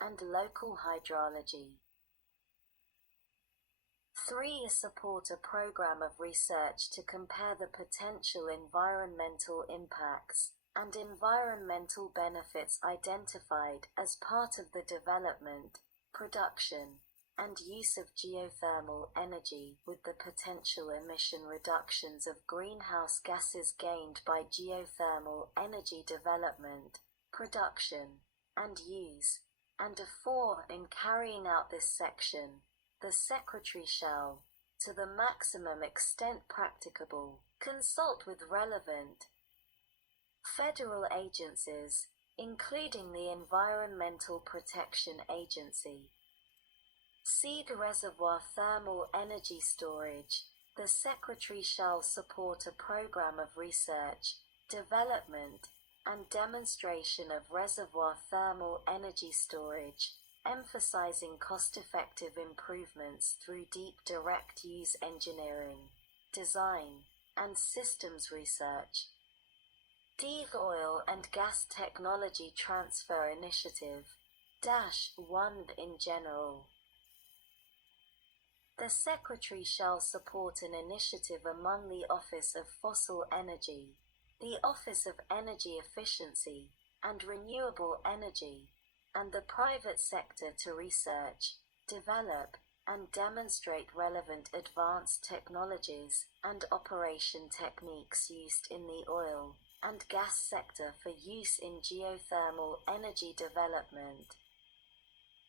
and local hydrology. 3. Support a program of research to compare the potential environmental impacts and environmental benefits identified as part of the development, production, and use of geothermal energy with the potential emission reductions of greenhouse gases gained by geothermal energy development, production, and use. And 4. In carrying out this section, the Secretary shall, to the maximum extent practicable, consult with relevant federal agencies, including the Environmental Protection Agency. Seed reservoir thermal energy storage. The Secretary shall support a program of research, development, and demonstration of reservoir thermal energy storage, emphasizing cost-effective improvements through deep direct use engineering, design, and systems research. Oil and Gas Technology Transfer Initiative -1 in general. The Secretary shall support an initiative among the Office of Fossil Energy, the Office of Energy Efficiency and Renewable Energy, and the private sector to research, develop, and demonstrate relevant advanced technologies and operation techniques used in the oil and gas sector for use in geothermal energy development.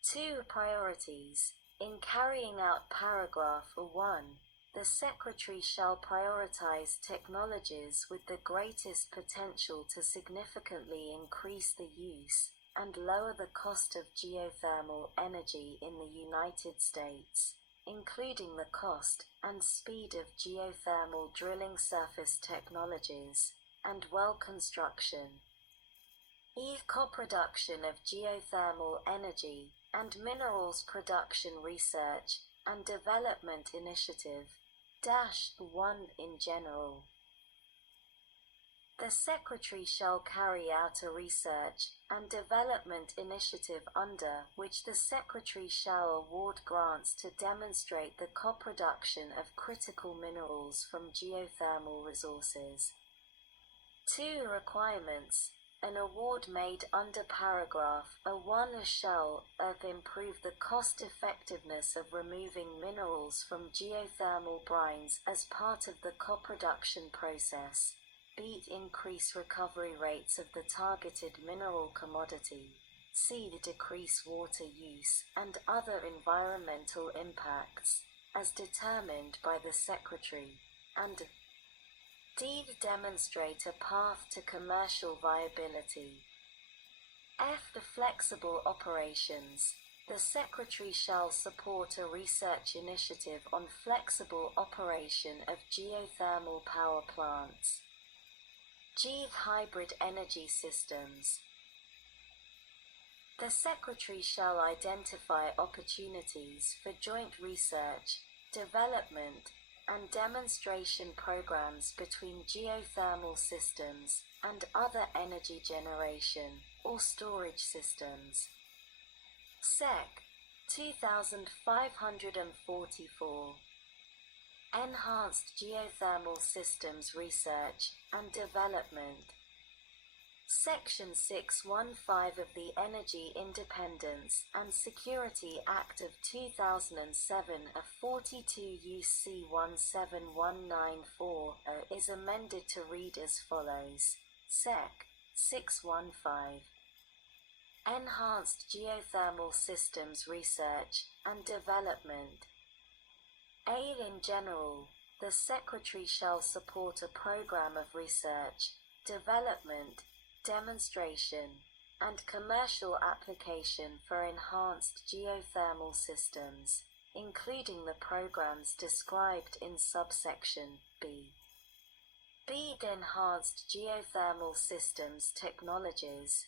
2. Priorities. In carrying out paragraph 1, the Secretary shall prioritize technologies with the greatest potential to significantly increase the use and lower the cost of geothermal energy in the United States, including the cost and speed of geothermal drilling, surface technologies, and well construction. Co-production of geothermal energy and minerals production research and development initiative -1 in general. The Secretary shall carry out a research and development initiative under which the Secretary shall award grants to demonstrate the co-production of critical minerals from geothermal resources. 2. Requirements. An award made under paragraph 1 shall improve the cost-effectiveness of removing minerals from geothermal brines as part of the co-production process. Increase recovery rates of the targeted mineral commodity. Decrease water use and other environmental impacts, as determined by the Secretary. And demonstrate a path to commercial viability. The flexible operations. The Secretary shall support a research initiative on flexible operation of geothermal power plants. Hybrid energy systems. The Secretary shall identify opportunities for joint research, development, and demonstration programs between geothermal systems and other energy generation or storage systems. Sec. 2544. Enhanced Geothermal Systems Research and Development. Section 615 of the Energy Independence and Security Act of 2007 of 42 U.C. 17194 is amended to read as follows. Sec. 615. Enhanced Geothermal Systems Research and Development. In general, the Secretary shall support a program of research, development, demonstration, and commercial application for enhanced geothermal systems, including the programs described in subsection B. Enhanced Geothermal Systems Technologies.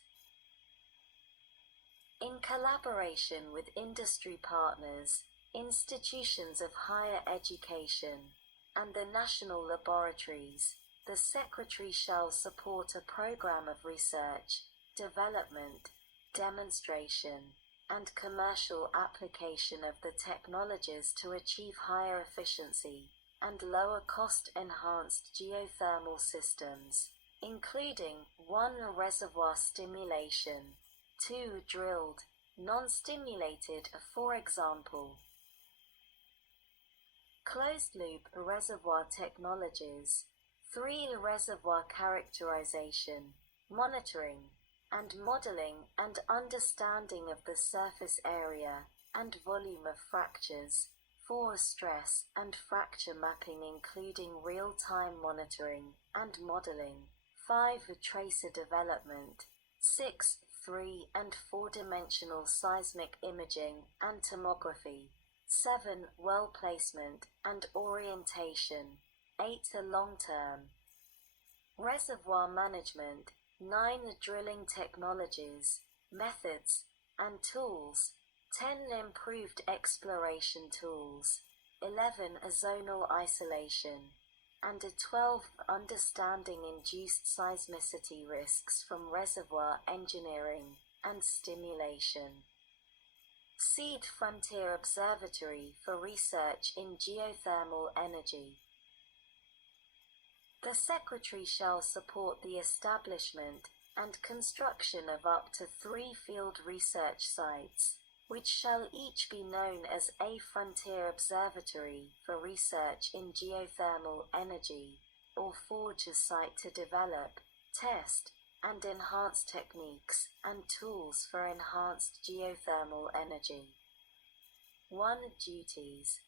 In collaboration with industry partners, institutions of higher education, and the national laboratories, the Secretary shall support a program of research, development, demonstration, and commercial application of the technologies to achieve higher efficiency and lower cost enhanced geothermal systems, including 1. Reservoir stimulation, 2. Drilled, non-stimulated, for example. Closed-loop reservoir technologies, 3. Reservoir characterization, monitoring, and modeling and understanding of the surface area and volume of fractures, 4. Stress and fracture mapping including real-time monitoring and modeling, 5. Tracer development, 6. 3 and 4-dimensional seismic imaging and tomography, 7. Well placement and orientation, 8. Long-term reservoir management, 9. Drilling technologies, methods, and tools, 10. Improved exploration tools, 11. Zonal isolation, and 12. Understanding induced seismicity risks from reservoir engineering and stimulation. Seed Frontier Observatory for Research in Geothermal Energy. The Secretary shall support the establishment and construction of up to 3 field research sites, which shall each be known as a Frontier Observatory for Research in Geothermal Energy, or FORGE site to develop, test, and enhance techniques and tools for enhanced geothermal energy. 1. Duties.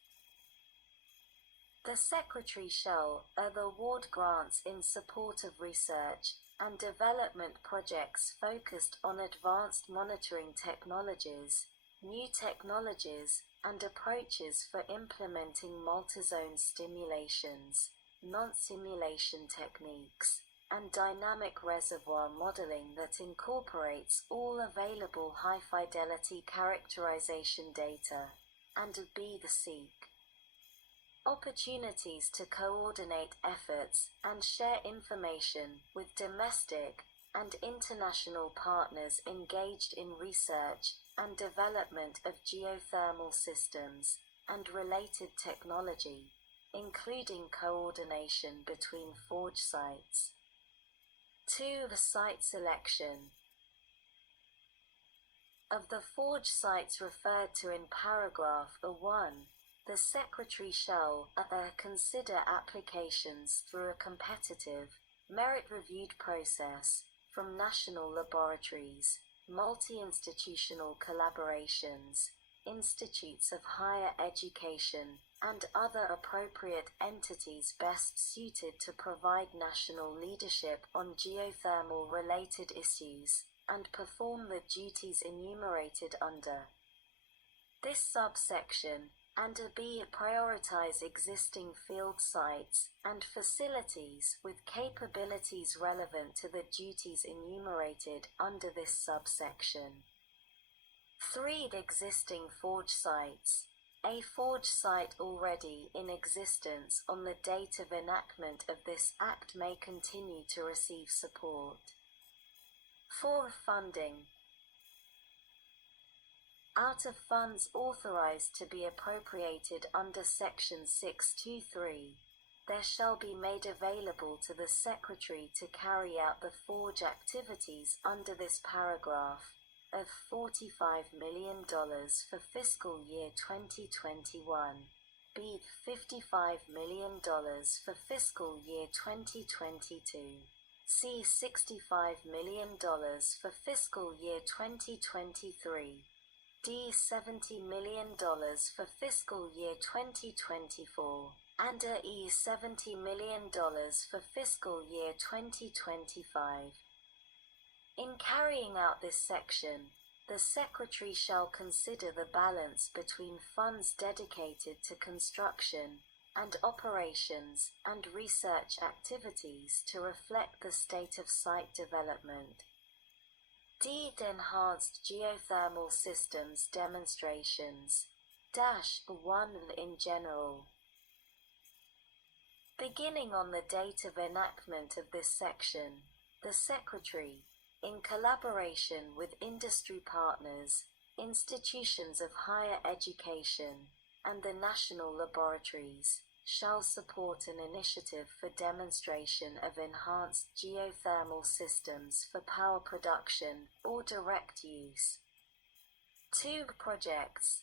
The Secretary shall award grants in support of research and development projects focused on advanced monitoring technologies, new technologies, and approaches for implementing multi-zone stimulations, non-simulation techniques, and dynamic reservoir modeling that incorporates all available high-fidelity characterization data, and B. Seek opportunities to coordinate efforts and share information with domestic and international partners engaged in research and development of geothermal systems and related technology, including coordination between FORGE sites. 2. Site selection. Of the FORGE sites referred to in paragraph 1, the Secretary shall consider applications through a competitive, merit-reviewed process from national laboratories, multi-institutional collaborations, institutes of higher education, and other appropriate entities best suited to provide national leadership on geothermal-related issues, and perform the duties enumerated under this subsection, and B. Prioritize existing field sites and facilities with capabilities relevant to the duties enumerated under this subsection. 3. Existing FORGE sites. A FORGE site already in existence on the date of enactment of this Act may continue to receive support. 4. Funding. Out of funds authorized to be appropriated under Section 623, there shall be made available to the Secretary to carry out the FORGE activities under this paragraph of $45 million for fiscal year 2021, B. $55 million for fiscal year 2022, C. $65 million for fiscal year 2023, D. $70 million for fiscal year 2024, and E. $70 million for fiscal year 2025. In carrying out this section, the Secretary shall consider the balance between funds dedicated to construction and operations and research activities to reflect the state of site development. D. Enhanced geothermal systems demonstrations. -1 in general. Beginning on the date of enactment of this section, the Secretary, in collaboration with industry partners, institutions of higher education, and the national laboratories, shall support an initiative for demonstration of enhanced geothermal systems for power production or direct use. 2 projects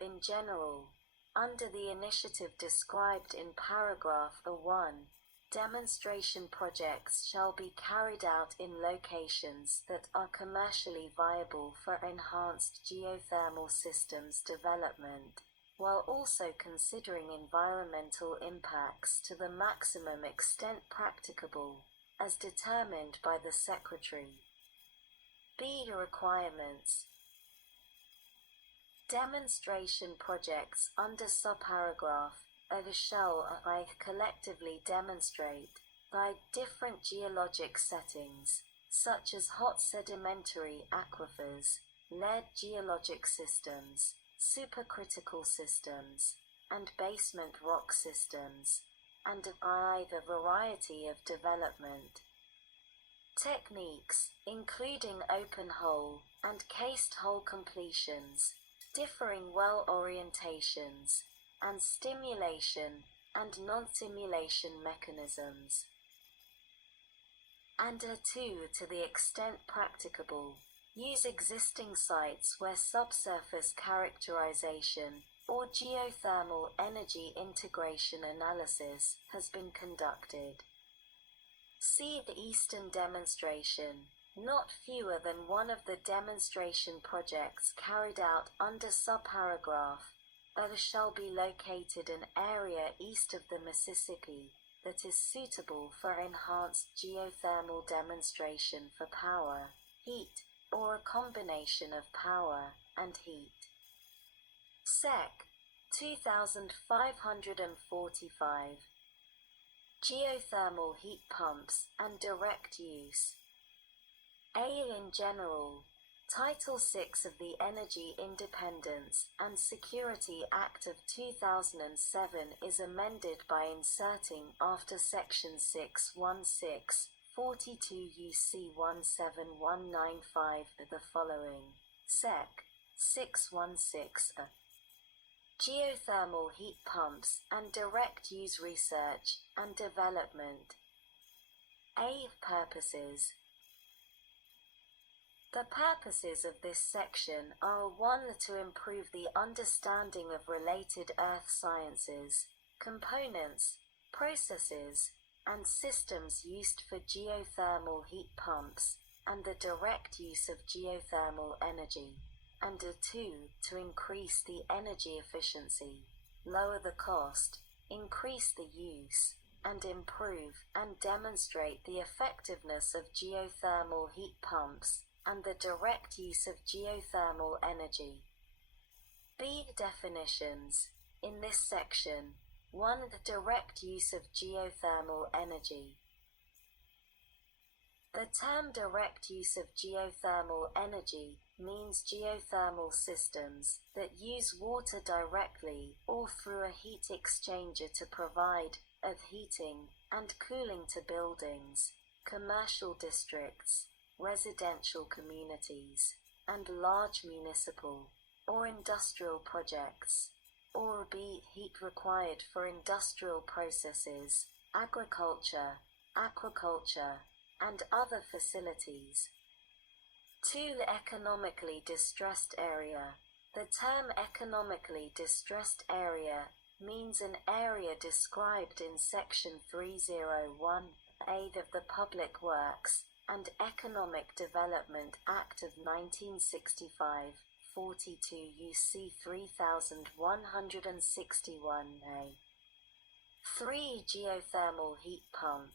in general, under the initiative described in paragraph 1, demonstration projects shall be carried out in locations that are commercially viable for enhanced geothermal systems development, while also considering environmental impacts to the maximum extent practicable, as determined by the Secretary. B. Requirements. Demonstration projects under subparagraph shall collectively demonstrate by different geologic settings, such as hot sedimentary aquifers, lead geologic systems, supercritical systems, and basement rock systems, and a variety of development techniques, including open hole and cased hole completions, differing well orientations, and stimulation and non-stimulation mechanisms. And 2. To the extent practicable, use existing sites where subsurface characterization or geothermal energy integration analysis has been conducted. See the Eastern demonstration. Not fewer than one of the demonstration projects carried out under subparagraph shall be located an area east of the Mississippi that is suitable for enhanced geothermal demonstration for power, heat, or a combination of power and heat. Sec. 2545. Geothermal heat pumps and direct use. A. In general, Title VI of the Energy Independence and Security Act of 2007 is amended by inserting after Section 616, 42 U.C. 17195 the following. Sec. 616 Geothermal heat pumps and direct use research and development. A. Purposes. The purposes of this section are 1. To improve the understanding of related earth sciences, components, processes, and systems used for geothermal heat pumps, and the direct use of geothermal energy, and 2. To increase the energy efficiency, lower the cost, increase the use, and improve and demonstrate the effectiveness of geothermal heat pumps and the direct use of geothermal energy. B. Definitions. In this section, 1. The direct use of geothermal energy. The term direct use of geothermal energy means geothermal systems that use water directly or through a heat exchanger to provide of heating and cooling to buildings, commercial districts, residential communities, and large municipal or industrial projects, or B. Heat required for industrial processes, agriculture, aquaculture, and other facilities. 2. Economically distressed area. The term economically distressed area means an area described in Section 301(a) of the Public Works and Economic Development Act of 1965, 42 U.C. 3161(a). 3. Geothermal heat pump.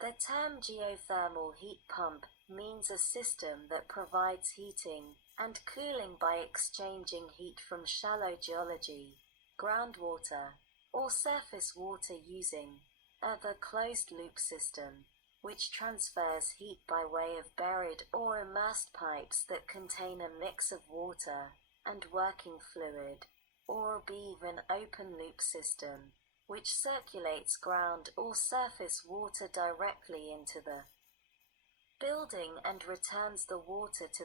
The term geothermal heat pump means a system that provides heating and cooling by exchanging heat from shallow geology, groundwater, or surface water using a closed-loop system, which transfers heat by way of buried or immersed pipes that contain a mix of water and working fluid, or B. An open-loop system, which circulates ground or surface water directly into the building and returns the water to